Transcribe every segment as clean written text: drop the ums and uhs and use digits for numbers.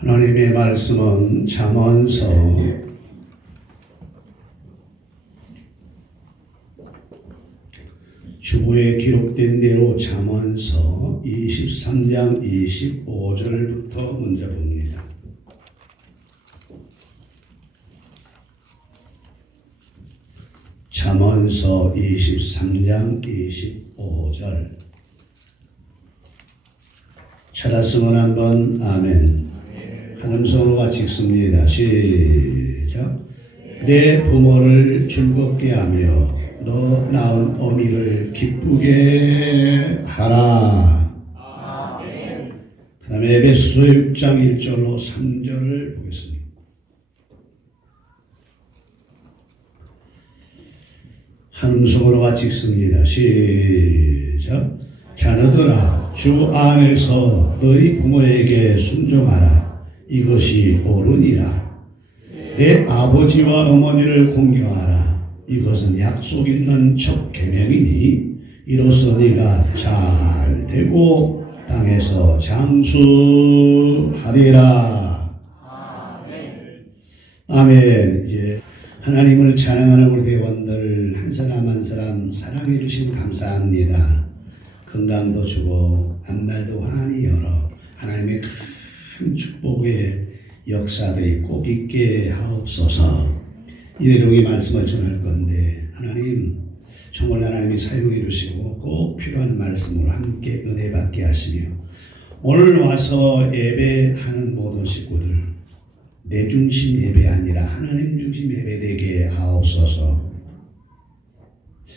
하나님의 말씀은 잠언서 주보에 기록된 대로 잠언서 23장 25절부터 먼저 봅니다. 잠언서 23장 25절 찾았으면 한번 아멘. 한 음성으로 같이 읽습니다. 시작. 내 부모를 즐겁게 하며 너 낳은 어미를 기쁘게 하라. 그 다음에 에베소서 6장 1절로 3절을 보겠습니다. 한 음성으로 같이 읽습니다. 시작. 자녀들아, 주 안에서 너희 부모에게 순종하라. 이것이 옳으니라. 내 아버지와 어머니를 공경하라. 이것은 약속 있는 첫 계명이니 이로써 네가 잘 되고 땅에서 장수하리라. 아멘. 이제 하나님을 찬양하는 우리 대원들 한 사람 한 사람 사랑해 주신 감사합니다. 건강도 주고 앞날도 환히 열어 하나님의 큰 축복의 역사들이 꼭 있게 하옵소서. 일회용의 말씀을 전할 건데 하나님 정말 하나님이 사용해 주시고 꼭 필요한 말씀으로 함께 은혜 받게 하시며 오늘 와서 예배하는 모든 식구들 내 중심 예배 아니라 하나님 중심 예배 되게 하옵소서.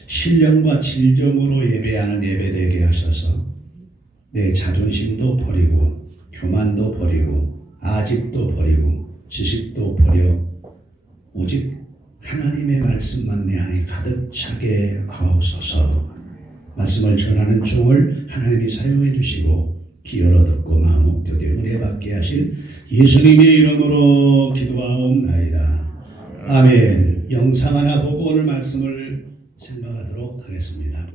신령과 진정으로 예배하는 예배 되게 하셔서 내 자존심도 버리고 교만도 버리고 아집도 버리고 지식도 버려 오직 하나님의 말씀만 내 안에 가득 차게 하옵소서. 말씀을 전하는 종을 하나님이 사용해 주시고 기여로 듣고 마음 목도되 은혜 받게 하실 예수님의 이름으로 기도하옵나이다. 아멘. 영상 하나 보고 오늘 말씀을 생각하도록 하겠습니다.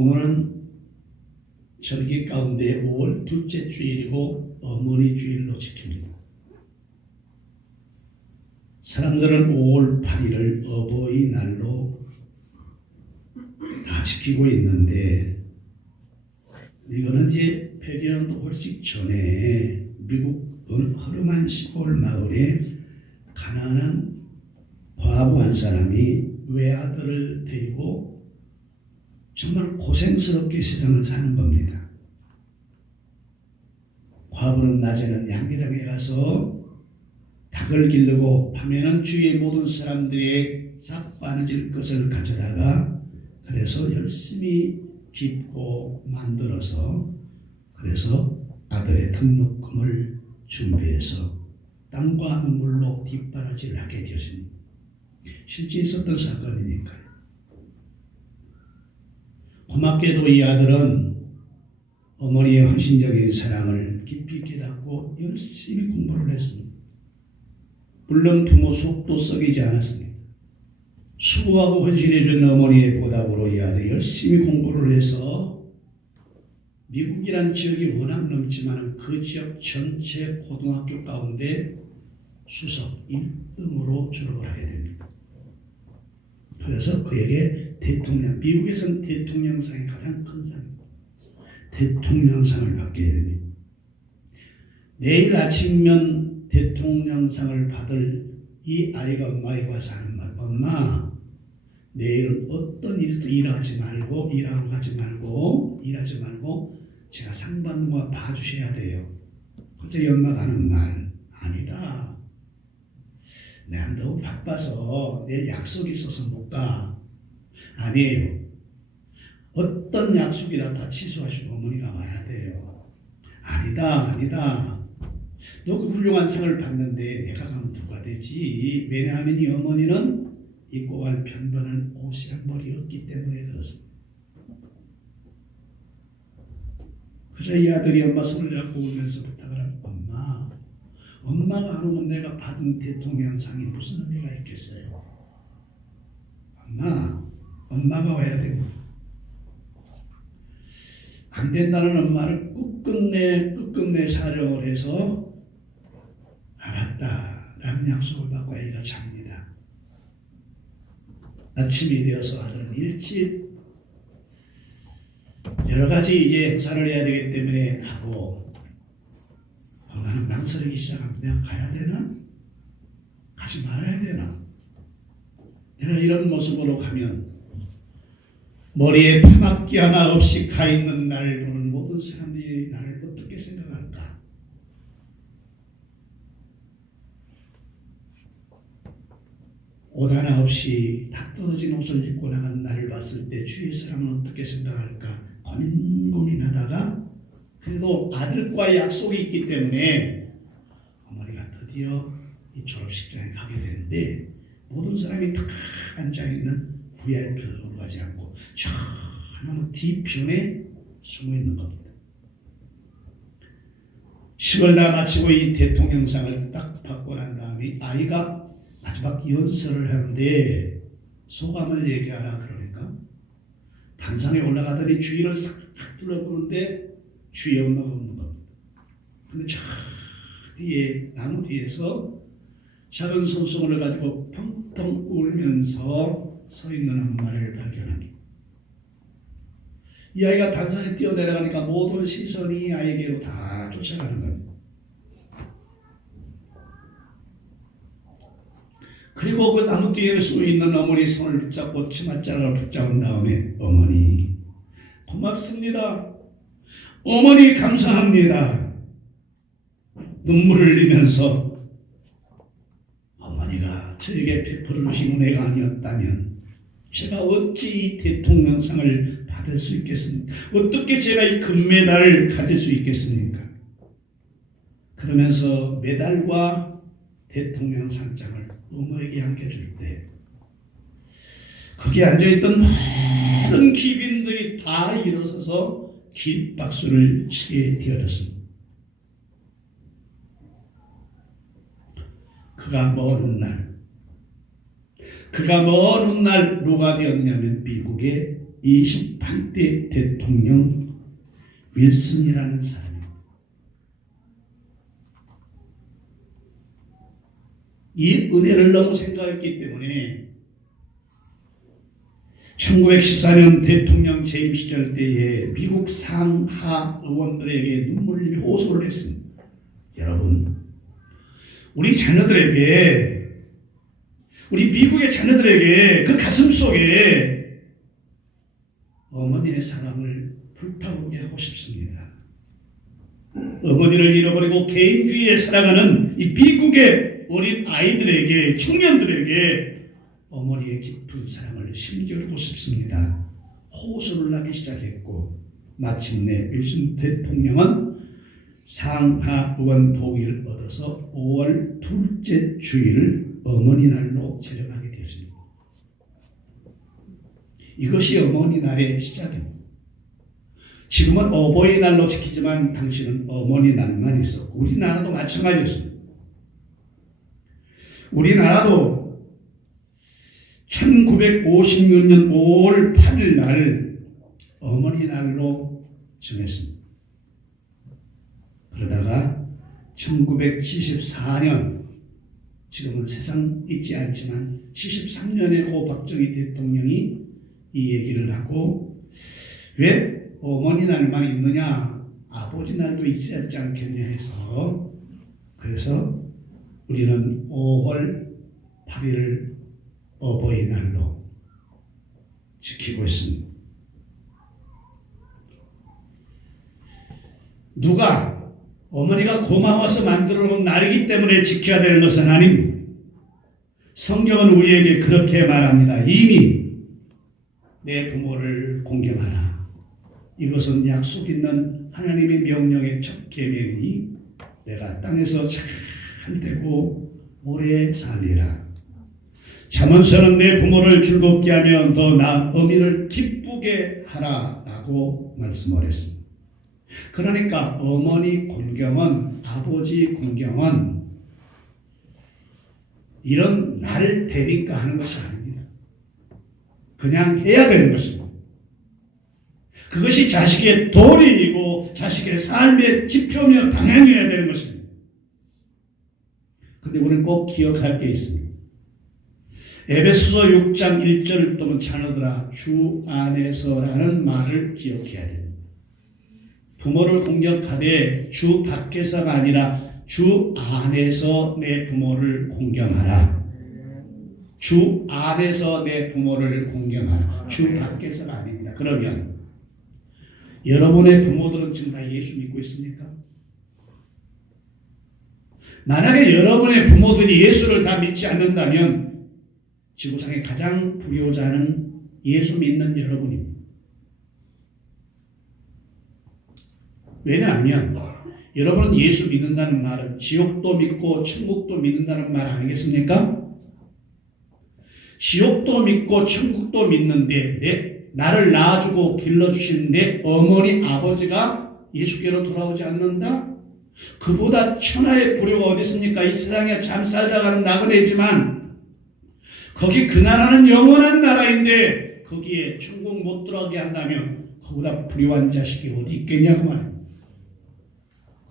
오늘은 절기 가운데 5월 둘째 주일이고 어머니 주일로 지킵니다. 사람들은 5월 8일을 어버이날로 다 지키고 있는데 이거는 이제 폐기년도 훨씬 전에 미국 허름한 시골 마을에 가난한 과부 한 사람이 외아들을 데리고 정말 고생스럽게 세상을 사는 겁니다. 과부는 낮에는 양계장에 가서 닭을 기르고 밤에는 주위의 모든 사람들의 싹 바느질 것을 가져다가 그래서 열심히 깁고 만들어서 그래서 아들의 등록금을 준비해서 땀과 눈물로 뒷바라지를 하게 되었습니다. 실제 있었던 사건이니까요. 고맙게도 이 아들은 어머니의 헌신적인 사랑을 깊이 깨닫고 열심히 공부를 했습니다. 물론 부모 속도 썩이지 않았습니다. 수고하고 헌신해준 어머니의 보답으로 이 아들이 열심히 공부를 해서 미국이란 지역이 워낙 넓지만 그 지역 전체 고등학교 가운데 수석 1등으로 졸업을 하게 됩니다. 그래서 그에게 미국에서는 대통령상이 가장 큰 상입니다. 대통령상을 받게 됩니다. 내일 아침이면 대통령상을 받을 이 아이가 엄마에게 와서 하는 말, 엄마 내일은 어떤 일도 일하지 말고 제가 상 받는 거 봐주셔야 돼요. 갑자기 엄마가 하는 말, 아니다. 내가 너무 바빠서 내일 약속이 있어서 못 가. 아니에요. 어떤 약속이라도 다 취소하시고 어머니가 와야 돼요. 아니다. 너 그 훌륭한 상을 받는데 내가 가면 누가 되지? 왜냐하면 이 어머니는 입고 갈 편변한 옷이 한 벌이 없기 때문에 그렇습니다. 그래서 이 아들이 엄마 손을 잡고 울면서 부탁을 합니다. 엄마가 안 오면 내가 받은 대통령상이 무슨 의미가 있겠어요? 엄마가 와야 됩니다. 안 된다는 엄마를 끝끝내 사령을 해서 알았다 라는 약속을 받고 아이가 잡니다. 아침이 되어서 아들은 일찍 여러 가지 이제 행사를 해야 되기 때문에 가고 엄마는 망설이기 시작합니다. 내가 가야 되나? 가지 말아야 되나? 내가 이런 모습으로 가면 머리에 파막기 하나 없이 가 있는 나를 보는 모든 사람들이 나를 어떻게 생각할까? 옷 하나 없이 다 떨어진 옷을 입고 나간 나를 봤을 때 주위의 사람은 어떻게 생각할까? 고민하다가 그래도 아들과의 약속이 있기 때문에 어머니가 드디어 이 졸업식장에 가게 되는데 모든 사람이 다 앉아있는 VIP로 가지 않고 저 너무 뒤편에 숨어있는 겁니다. 식을 다 마치고 이 대통령상을 딱 받고 난 다음에 아이가 마지막 연설을 하는데 소감을 얘기하라 그러니까 단상에 올라가더니 주위를 싹 둘러보는데 주위에 엄마가 없는 겁니다. 근데 저 뒤에 나무 뒤에서 작은 손수건을 가지고 펑펑 울면서 서 있는 엄마를 발견합니다. 이 아이가 단상에 뛰어내려가니까 모든 시선이 아이에게로 다 쫓아가는 겁니다. 그리고 그 나무 뒤에 숨어 있는 어머니 손을 붙잡고 치맛자락을 붙잡은 다음에 어머니 고맙습니다. 어머니 감사합니다. 눈물을 흘리면서 어머니가 저에게 베풀어 주신 은혜가 아니었다면 제가 어찌 이 대통령상을 받을 수 있겠습니까? 어떻게 제가 이 금메달을 가질 수 있겠습니까? 그러면서 메달과 대통령상장을 어머니에게 안겨줄 때 거기에 앉아있던 모든 귀빈들이 다 일어서서 길박수를 치게 되어졌습니다. 그가 먼 훗날 누가 되었냐면 미국의 28대 대통령 윌슨이라는 사람입니다. 이 은혜를 너무 생각했기 때문에 1914년 대통령 재임 시절 때에 미국 상하 의원들에게 눈물 호소를 했습니다. 여러분, 우리 자녀들에게, 우리 미국의 자녀들에게 그 가슴 속에 어머니의 사랑을 불타오르게 하고 싶습니다. 어머니를 잃어버리고 개인주의에 살아가는 이 미국의 어린 아이들에게, 청년들에게 어머니의 깊은 사랑을 심겨주고 싶습니다. 호소를 하기 시작했고, 마침내 윌슨 대통령은 상하 의원 동의를 얻어서 5월 둘째 주일을 어머니 날로 제정하게 되었습니다. 이것이 어머니 날의 시작입니다. 지금은 어버이날로 지키지만 당시는 어머니 날만 있었고, 우리나라도 마찬가지였습니다. 우리나라도 1956년 5월 8일 날 어머니 날로 정했습니다. 그러다가 1974년, 지금은 세상 잊지 않지만 73년에 고 박정희 대통령이 이 얘기를 하고, 왜 어머니 날만 있느냐, 아버지 날도 있어야 하지 않겠냐 해서, 그래서 우리는 5월 8일을 어버이날로 지키고 있습니다. 누가 어머니가 고마워서 만들어 놓은 날이기 때문에 지켜야 되는 것은 아닙니다. 성경은 우리에게 그렇게 말합니다. 이미 내 부모를 공경하라. 이것은 약속 있는 하나님의 명령의 첫 계명이니 내가 땅에서 잘 되고 오래 살리라. 잠언서는 내 부모를 즐겁게 하면 더 나은 어미를 기쁘게 하라 라고 말씀을 했습니다. 그러니까 어머니 공경은, 아버지 공경은 이런 날 되니까 하는 것이 아닙니다. 그냥 해야 되는 것입니다. 그것이 자식의 도리이고 자식의 삶의 지표며 방향이어야 되는 것입니다. 그런데 우리는 꼭 기억할 게 있습니다. 에베소서 6장 1절을 보면 자녀들아 주 안에서라는 말을 기억해야 됩니다. 부모를 공경하되 주 밖에서가 아니라 주 안에서 내 부모를 공경하라. 주 안에서 내 부모를 공경하라. 주 밖에서가 아닙니다. 그러면 여러분의 부모들은 지금 다 예수 믿고 있습니까? 만약에 여러분의 부모들이 예수를 다 믿지 않는다면 지구상의 가장 불효자는 예수 믿는 여러분입니다. 왜냐하면 여러분은 예수 믿는다는 말은 지옥도 믿고 천국도 믿는다는 말 아니겠습니까? 지옥도 믿고 천국도 믿는데 나를 낳아주고 길러주신 내 어머니 아버지가 예수께로 돌아오지 않는다? 그보다 천하의 불효가 어디 있습니까? 이 세상에 잠 살다가는 나그네지만 거기 그 나라는 영원한 나라인데 거기에 천국 못 들어가게 한다면 그보다 불효한 자식이 어디 있겠냐고 말입니다.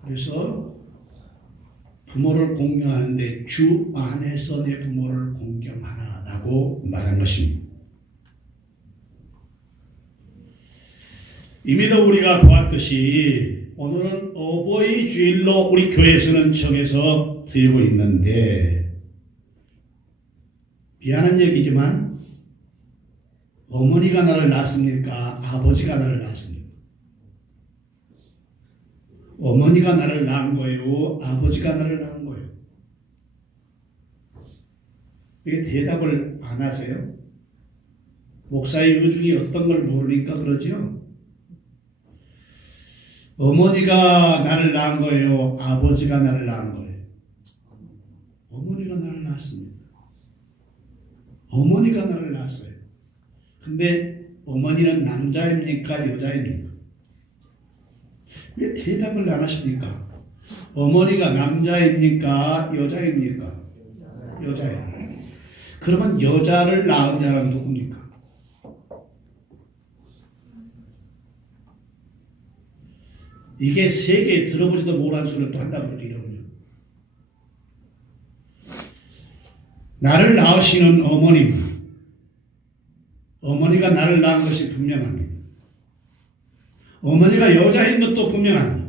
그래서 부모를 공경하는데 주 안에서 내 부모를 공경하라라고 말한 것입니다. 이미도 우리가 보았듯이 오늘은 어버이 주일로 우리 교회에서는 정해서 드리고 있는데, 미안한 얘기지만 어머니가 나를 낳았습니까? 아버지가 나를 낳았습니까? 어머니가 나를 낳은 거예요? 아버지가 나를 낳은 거예요? 이게 대답을 안 하세요? 목사의 의중이 어떤 걸 모르니까 그러죠? 어머니가 나를 낳은 거예요? 아버지가 나를 낳은 거예요? 어머니가 나를 낳았습니다. 어머니가 나를 낳았어요. 근데 어머니는 남자입니까? 여자입니까? 왜 대답을 안 하십니까? 어머니가 남자입니까? 여자입니까? 여자예요. 그러면 여자를 낳은 자는 누굽니까? 이게 세계에 들어보지도 못한 소리를 또 한다고 그러죠. 이러면요. 나를 낳으시는 어머니가 나를 낳은 것이 분명합니다. 어머니가 여자인 것도 분명합니다.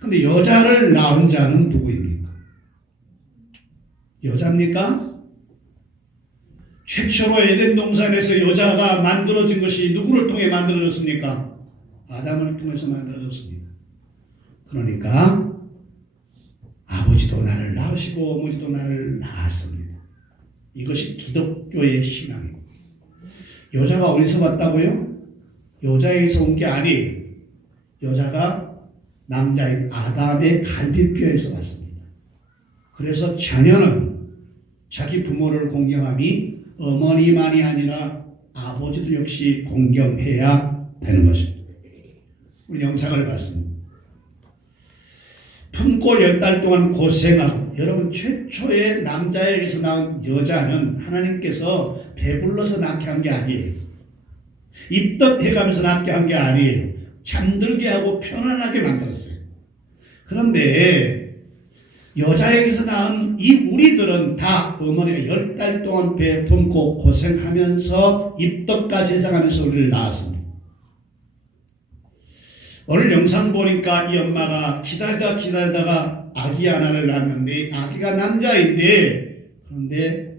근데 여자를 낳은 자는 누구입니까? 여자입니까? 최초로 에덴 동산에서 여자가 만들어진 것이 누구를 통해 만들어졌습니까? 아담을 통해서 만들어졌습니다. 그러니까 아버지도 나를 낳으시고 어머니도 나를 낳았습니다. 이것이 기독교의 신앙입니다. 여자가 어디서 왔다고요? 여자에서 온 게 아니에요. 여자가 남자인 아담의 갈비뼈에서 왔습니다. 그래서 자녀는 자기 부모를 공경함이 어머니만이 아니라 아버지도 역시 공경해야 되는 것입니다. 우리 영상을 봤습니다. 품고 10달 동안 고생하고, 여러분 최초의 남자에게서 낳은 여자는 하나님께서 배불러서 낳게 한 게 아니에요. 입덧해가면서 낳게 한 게 아니에요. 잠들게 하고 편안하게 만들었어요. 그런데 여자에게서 낳은 이 우리들은 다 어머니가 10달 동안 배 품고 고생하면서 입덧까지 해장하면서 우리를 낳았습니다. 오늘 영상 보니까 이 엄마가 기다리다가 아기 하나를 낳았는데 아기가 남자인데, 그런데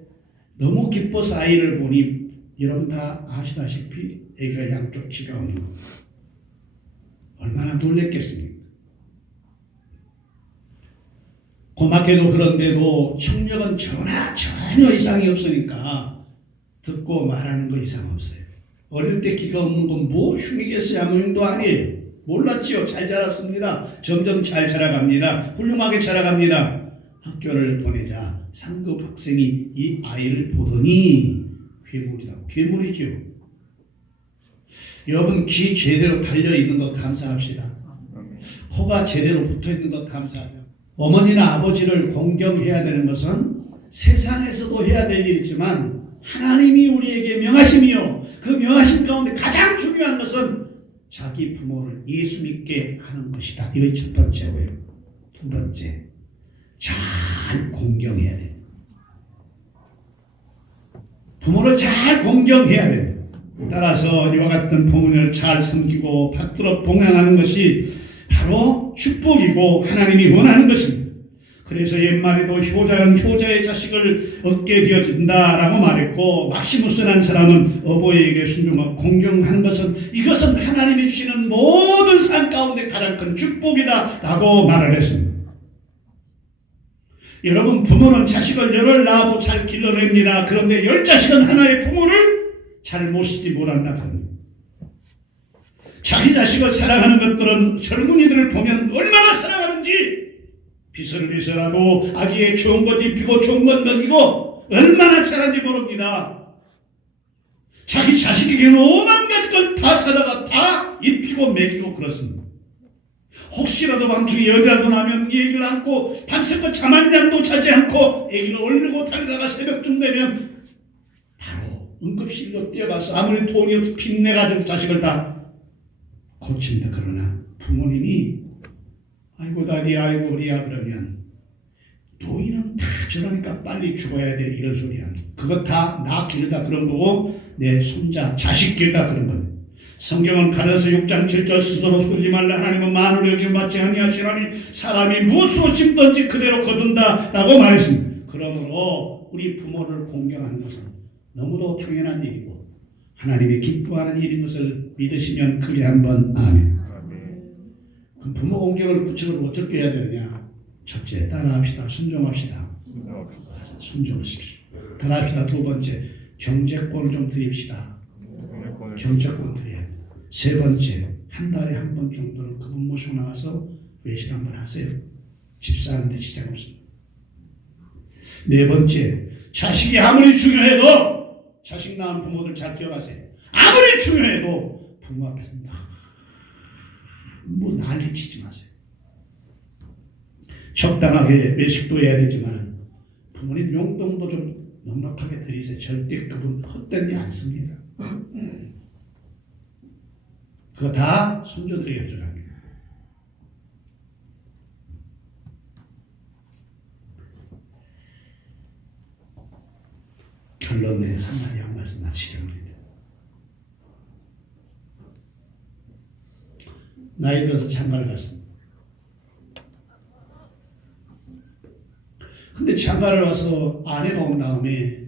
너무 기뻐서 아이를 보니 여러분 다 아시다시피 아기가 양쪽 귀가 없는 겁니다. 얼마나 놀랬겠습니까? 고맙게도 그런데도 청력은 전혀 이상이 없으니까 듣고 말하는 거 이상 없어요. 어릴 때 귀가 없는 건 뭐 흉이겠어요? 아무 흉도 아니에요. 몰랐지요. 잘 자랐습니다. 점점 잘 자라갑니다. 훌륭하게 자라갑니다. 학교를 보내자 상급 학생이 이 아이를 보더니 괴물이죠. 여러분 귀 제대로 달려있는 것 감사합시다. 코가 제대로 붙어있는 것 감사하죠. 어머니나 아버지를 공경해야 되는 것은 세상에서도 해야 될 일이지만 하나님이 우리에게 명하심이요, 그 명하심 가운데 가장 중요한 것은 자기 부모를 예수 믿게 하는 것이다. 이게 첫 번째고요. 두 번째, 잘 공경해야 돼요. 부모를 잘 공경해야 돼요. 따라서 이와 같은 부모를 잘 섬기고 받들어 동행하는 것이 바로 축복이고 하나님이 원하는 것입니다. 그래서 옛말에도 효자의 자식을 얻게 되어진다라고 말했고, 막시무스라는 사람은 어버이에게 순종하고 공경하는 것은 이것은 하나님이 주시는 모든 산 가운데 가장 큰 축복이다라고 말을 했습니다. 여러분, 부모는 자식을 열을 낳아도 잘 길러냅니다. 그런데 10자식은 하나의 부모를 잘 모시지 못한다. 자기 자식을 사랑하는 것들은 젊은이들을 보면 얼마나 사랑하는지, 빚을 위해서라도 아기의 좋은 것 입히고 좋은 것 먹이고 얼마나 잘하는지 모릅니다. 자기 자식에게는 오만 가지 걸 다 사다가 다 입히고 먹이고 그렇습니다. 혹시라도 밤중에 열이라도 나면 애기를 안고 밤새껏 잠 한 잠도 자지 않고 애기를 얼르고 다니다가 새벽쯤 되면 바로 응급실로 뛰어가서 아무리 돈이 없어 빚내가지고 자식을 다 고칩니다. 그러나 부모님이 아이고 다리 아이고 우리야 그러면 노인은 다 저러니까 빨리 죽어야 돼 이런 소리 합니다. 그거 다 나 기르다 그런 거고 내 손자 자식 기르다 그런 겁니다. 성경은 가려서 6장 7절 스스로 쏘지 말라 하나님은 만을 여김받지 아니하시라니 사람이 무엇으로 심든지 그대로 거둔다 라고 말했습니다. 그러므로 우리 부모를 공경하는 것은 너무도 당연한 일이고 하나님이 기뻐하는 일인 것을 믿으시면 크게 한번 아멘. 그럼 부모 공경을 구체적으로 어떻게 해야 되느냐? 첫째, 따라합시다. 순종합시다. 순종하십시오. 따라합시다. 두 번째, 경제권을 좀 드립시다. 경제권 드려야 돼요. 세 번째, 한 달에 한 번 정도는 그분 모시고 나가서 외식 한번 하세요. 집 사는데 지장 없습니다. 네 번째, 자식이 아무리 중요해도 자식 낳은 부모들 잘 기억하세요. 아무리 중요해도 부모 앞에서 뭐 난리치지 마세요. 적당하게 외식도 해야 되지만 부모님 용돈도 좀 넉넉하게 드리세요. 절대 그분 헛된 일 안 씁니다. 그거 다 손주들에게 들어갑니다. 들렀네. 산마리 한 말씀 마치겠습니다. 나이 들어서 장가를 갔습니다. 근데 장가를 와서 아내가 온 다음에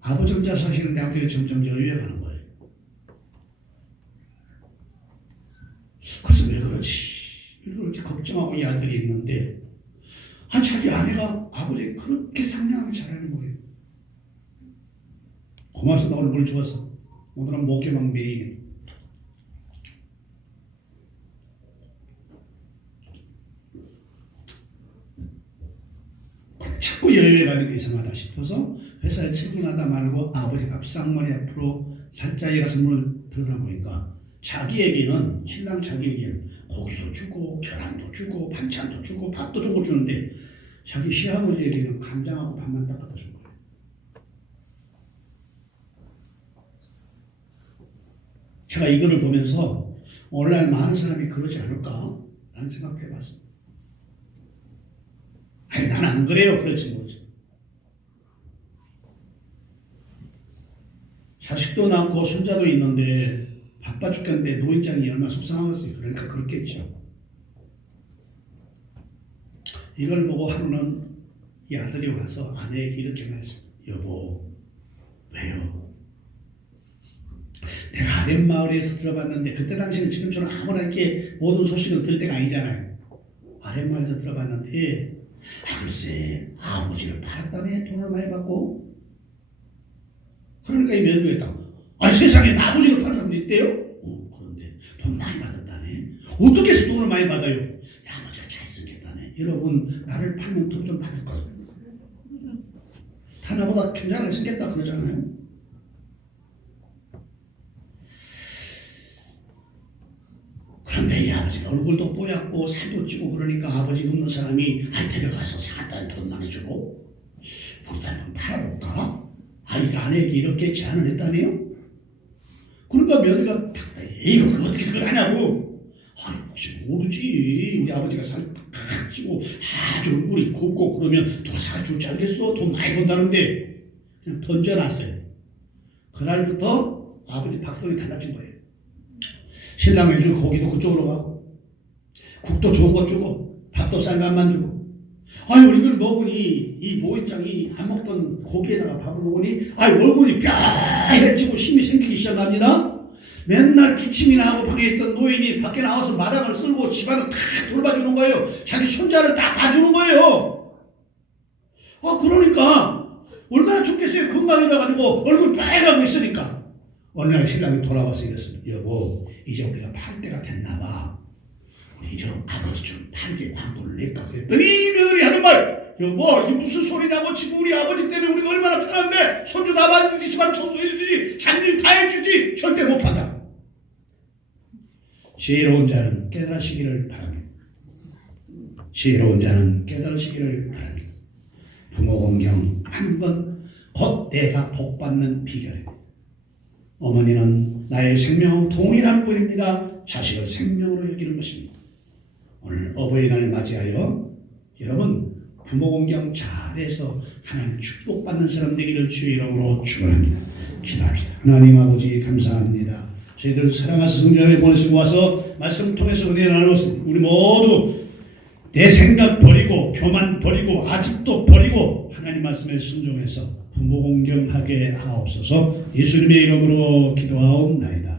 아버지 혼자 사시는데 아버지가 점점 여유해 가는 거예요. 그래서 왜 그렇지? 이렇게 걱정하고 이 아들이 있는데 자기 아내가 아버지 그렇게 상냥하게 잘하는 거예요. 고맙습니다. 오늘 물 주어서. 오늘은 목욕만 매이네. 자꾸 여유가 이렇게 이상하다 싶어서 회사에 출근하다 말고 아버지 밥상머리 앞으로 살짝에 가서 문을 들여다보니까 자기에게는 신랑 자기에게는 고기도 주고 계란도 주고 반찬도 주고 밥도 주고 주는데 자기 시아버지에게는 간장하고 밥만 딱 갖다 준 거예요. 제가 이거를 보면서 오늘날 많은 사람이 그러지 않을까 라는 생각해 봤습니다. 아니 나는 안 그래요. 그렇지 뭐지. 자식도 낳고 손자도 있는데 바빠 죽겠는데 노인장이 얼마나 속상하겠어요. 그러니까 그렇겠죠. 이걸 보고 하루는 이 아들이 와서 아내에게 이렇게 말했습니다. 여보, 왜요? 내가 아랫마을에서 들어봤는데 그때 당시는 지금처럼 아무나 이렇게 모든 소식을 들을 때가 아니잖아요. 아랫마을에서 들어봤는데 글쎄 아버지를 팔았다네. 돈을 많이 받고. 그러니까 이 며느리가 있다고. 세상에 아버지를 파는 사람도 있대요? 그런데 돈 많이 받았다네. 어떻게 해서 돈을 많이 받아요? 아버지가 잘생겼다네. 여러분 나를 팔면 돈 좀 받을 거예요. 하나보다 굉장히 생겼다 그러잖아요. 그런데 이 아버지가 얼굴도 뽀얗고 살도 찌고 그러니까 아버지 없는 사람이 데려가서 사다 돈 많이 주고 우리도 한번 팔아볼까? 이 아내에게 이렇게 제안을 했다네요. 그러니까 며느리가 이거 어떻게 그걸 하냐고. 혹시 모르지. 우리 아버지가 살 딱 찌고 아주 얼굴이 곱고 그러면 더 사주지 않겠어? 돈 많이 번다는데 그냥 던져놨어요. 그날부터 아버지 박성이 달라진 거예요. 신랑이 줄 고기도 그쪽으로 가고 국도 좋은 거 주고 밥도 쌀밥만 주고 이걸 먹으니 이 노인장이 안 먹던 고기에다가 밥을 먹으니 얼굴이 뼈해지고 힘이 생기기 시작합니다. 맨날 기침이나 하고 방에 있던 노인이 밖에 나와서 마당을 쓸고 집안을 다 돌봐주는 거예요. 자기 손자를 다 봐주는 거예요. 그러니까 얼마나 좋겠어요. 건강이라 가지고 얼굴 빨갛고 있으니까. 어느 날 신랑이 돌아와서 이랬습니다. 여보, 이제 우리가 팔 때가 됐나 봐. 우리 저 아버지 좀 팔게 광고를 낼까 그랬더니 며느리 하는 말. 여보, 이게 무슨 소리냐고. 지금 우리 아버지 때문에 우리가 얼마나 편한데 손주 나봐주지 집안 청소해주지 잡일 다 해주지. 절대 못 판다. 지혜로운 자는 깨달으시기를 바랍니다. 지혜로운 자는 깨달으시기를 바랍니다. 부모 공경 한 번 곧 내가 복받는 비결입니다. 어머니는 나의 생명은 동일한 분입니다. 자식을 생명으로 여기는 것입니다. 오늘 어버이날 맞이하여 여러분 부모 공경 잘해서 하나님 축복받는 사람 되기를 주의 이름으로 축원합니다. 기도합시다. 하나님 아버지 감사합니다. 저희들 사랑하신 성전에 보내시고 와서 말씀 통해서 은혜 나눴습니다. 우리 모두 내 생각 버리고 교만 버리고 아직도 버리고 하나님 말씀에 순종해서 부모 공경하게 하옵소서. 예수님의 이름으로 기도하옵나이다.